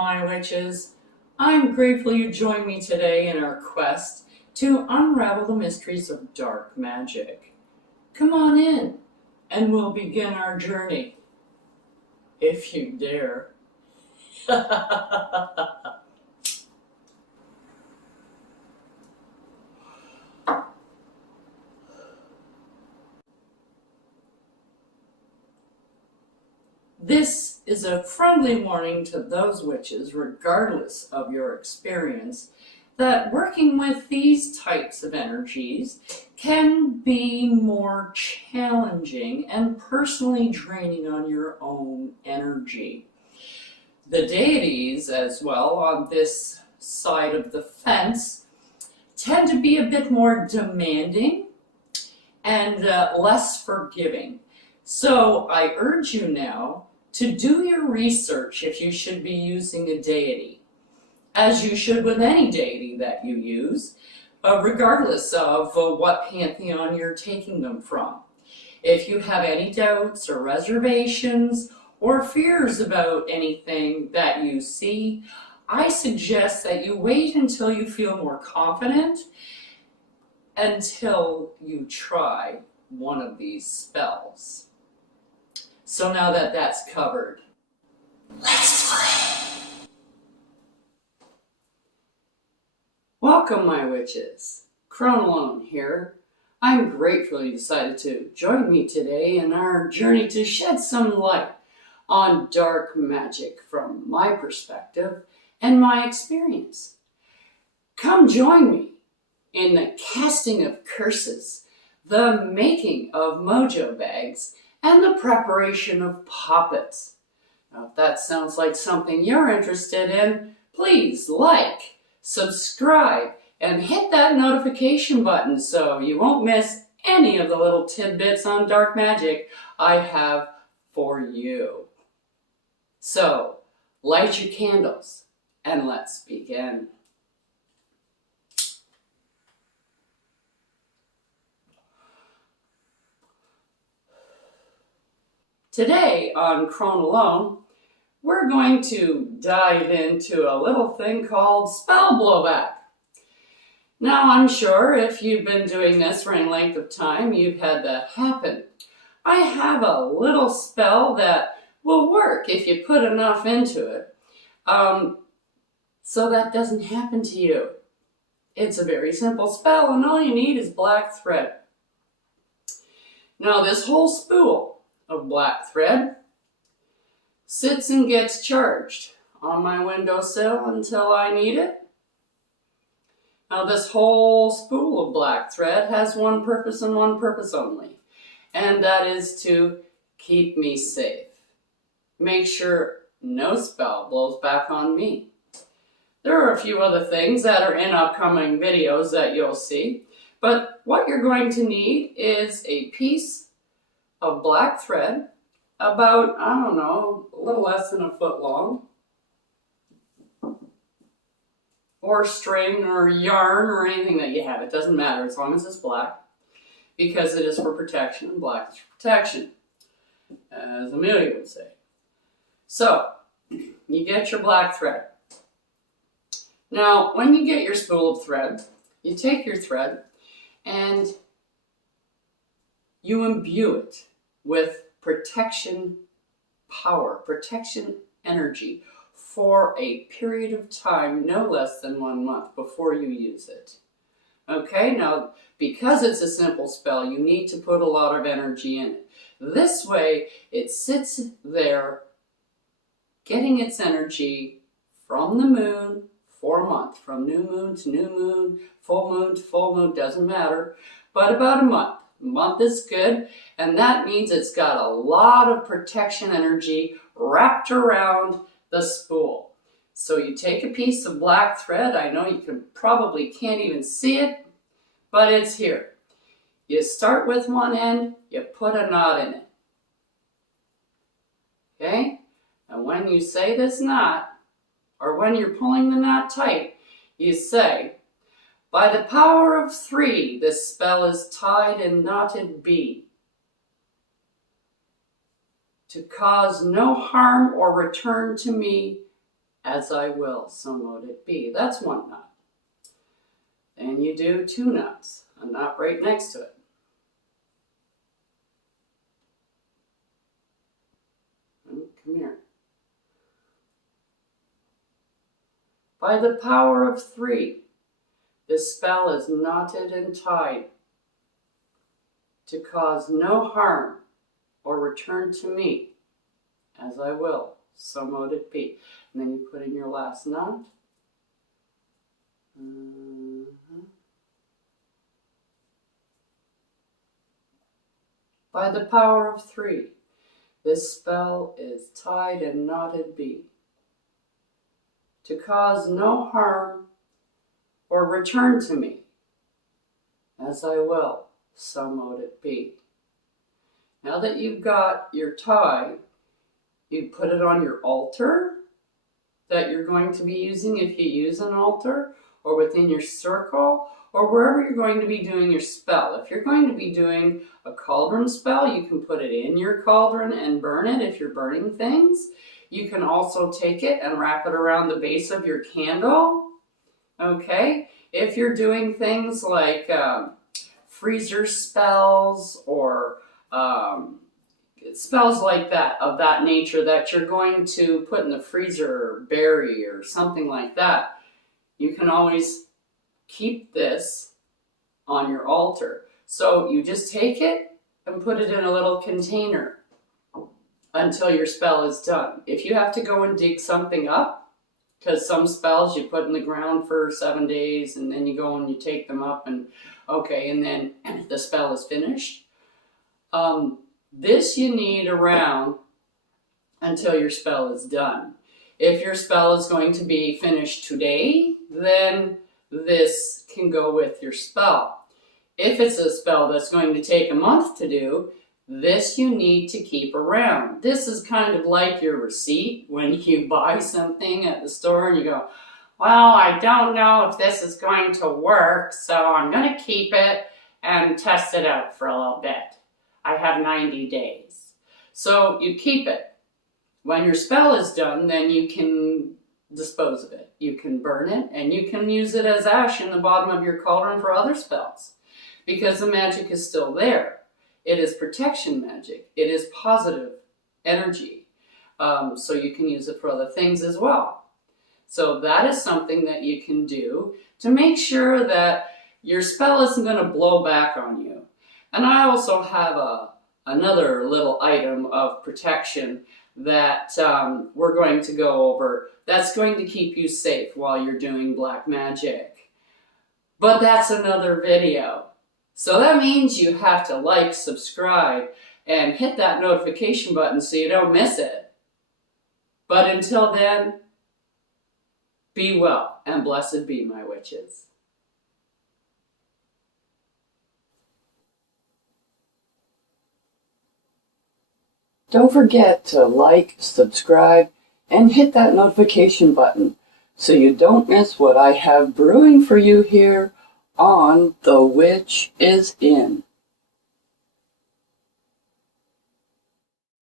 my witches. I'm grateful you joined me today in our quest to unravel the mysteries of dark magic. Come on in, and we'll begin our journey, if you dare. This is a friendly warning to those witches, regardless of your experience, that working with these types of energies can be more challenging and personally draining on your own energy. The deities, as well, on this side of the fence, tend to be a bit more demanding and less forgiving. So I urge you now to do your research if you should be using a deity, as you should with any deity that you use, regardless of what pantheon you're taking them from. If you have any doubts or reservations or fears about anything that you see, I suggest that you wait until you feel more confident until you try one of these spells. So now that that's covered, let's play! Welcome, my witches. Alone here. I'm grateful you decided to join me today in our journey to shed some light on dark magic from my perspective and my experience. Come join me in the casting of curses, the making of mojo bags, and the preparation of poppets. Now, if that sounds like something you're interested in, please like, subscribe, and hit that notification button so you won't miss any of the little tidbits on dark magic I have for you. So, light your candles and let's begin. Today on Crone Alone, we're going to dive into a little thing called Spell Blowback. Now, I'm sure if you've been doing this for any length of time, you've had that happen. I have a little spell that will work if you put enough into it, so that doesn't happen to you. It's a very simple spell, and all you need is black thread. Now, this whole spool of black thread sits and gets charged on my windowsill until I need it. Now, this whole spool of black thread has one purpose and one purpose only, and that is to keep me safe. Make sure no spell blows back on me. There are a few other things that are in upcoming videos that you'll see, but what you're going to need is a piece of black thread, about, I don't know, a little less than a foot long, or string or yarn or anything that you have. It doesn't matter as long as it's black, because it is for protection, and black is for protection, as Amelia would say. So, you get your black thread. Now, when you get your spool of thread, you take your thread and you imbue it with protection power, protection energy for a period of time no less than 1 month before you use it. Okay, now because it's a simple spell, you need to put a lot of energy in it. This way, it sits there getting its energy from the moon for a month, from new moon to new moon, full moon to full moon, doesn't matter, but about a month. A month is good, and that means it's got a lot of protection energy wrapped around the spool. So you take a piece of black thread. I know you probably can't even see it, but it's here. You start with one end, you put a knot in it. Okay? And when you say this knot, or when you're pulling the knot tight, you say, "By the power of 3, this spell is tied and knotted B, to cause no harm or return to me As I will, so mote it be. That's one knot. And you do 2 knots, a knot right next to it. Come here. By the power of 3, this spell is knotted and tied to cause no harm or return to me. As I will, so mote it be. And then you put in your last knot. By the power of 3, this spell is tied and knotted be, to cause no harm or return to me. As I will, so mote it be. Now that you've got your tie, you put it on your altar that you're going to be using if you use an altar, or within your circle, or wherever you're going to be doing your spell. If you're going to be doing a cauldron spell, you can put it in your cauldron and burn it if you're burning things. You can also take it and wrap it around the base of your candle. Okay? If you're doing things like freezer spells or spells like that, of that nature, that you're going to put in the freezer or bury or something like that, you can always keep this on your altar. So you just take it and put it in a little container until your spell is done. If you have to go and dig something up, because some spells you put in the ground for 7 days and then you go and you take them up and okay, and then the spell is finished. This you need around until your spell is done. If your spell is going to be finished today, then this can go with your spell. If it's a spell that's going to take a month to do, this you need to keep around. This is kind of like your receipt when you buy something at the store and you go, well, I don't know if this is going to work, so I'm going to keep it and test it out for a little bit. I have 90 days. So you keep it. When your spell is done, then you can dispose of it. You can burn it, and you can use it as ash in the bottom of your cauldron for other spells, because the magic is still there. It is protection magic. It is positive energy. So you can use it for other things as well. So that is something that you can do to make sure that your spell isn't going to blow back on you. And I also have another little item of protection that we're going to go over that's going to keep you safe while you're doing black magic. But that's another video. So that means you have to like, subscribe, and hit that notification button so you don't miss it. But until then, be well, and blessed be my witches. Don't forget to like, subscribe, and hit that notification button so you don't miss what I have brewing for you here on The Witch is In.